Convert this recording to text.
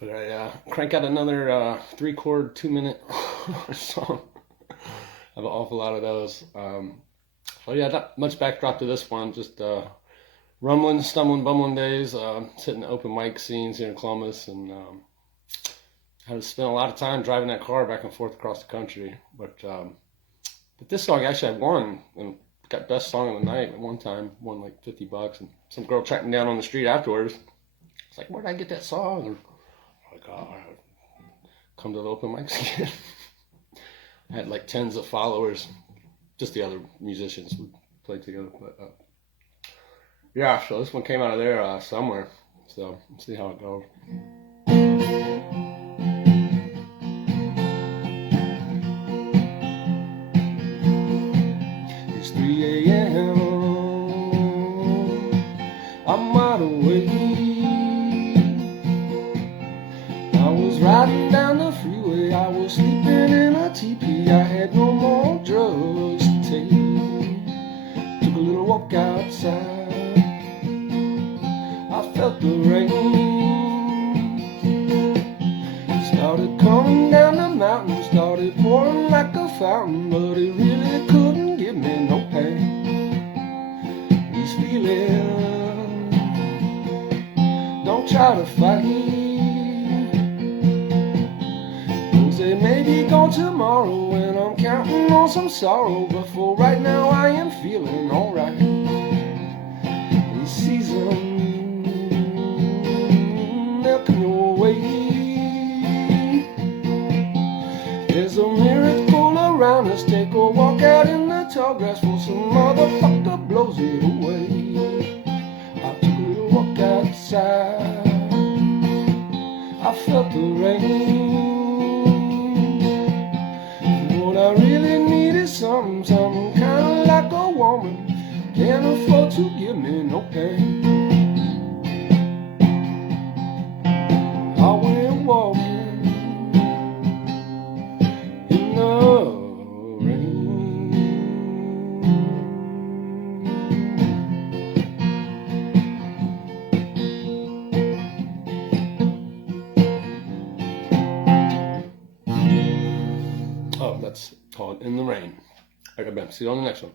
But I crank out another 3-chord, 2-minute song. I have an awful lot of those. So yeah, not much backdrop to this one. Just rumbling, stumbling, bumbling days. Sitting in open mic scenes here in Columbus, and had to spend a lot of time driving that car back and forth across the country. But this song actually I won and got best song of the night at one time. Won like $50, and some girl tracked me down on the street afterwards. It's like, where'd I get that song? And like, oh, come to the open mics again. I had like tens of followers. Just the other musicians we played together. But yeah, so this one came out of there somewhere. So let's see how it goes. It's 3 a.m. I'm wide awake. I was riding down the freeway. I was sleeping in a teepee. I had no more drugs to take. Took a little walk outside. I felt the rain. Started coming down the mountain. Started pouring like a fountain, but it really couldn't give me no pain. These feelings, don't try to fight. They may be gone tomorrow, and I'm counting on some sorrow, but for right now I am feeling alright. These seasons, they'll come your way. There's a miracle around us. Take a walk out in the tall grass for some motherfucker blows it away. I took a little walk outside. I felt the rain. What I really need is something kinda like a woman. Can't afford to give me no pain. I went walking in the rain. Oh, that's called In the Rain. All right, see you on the next one.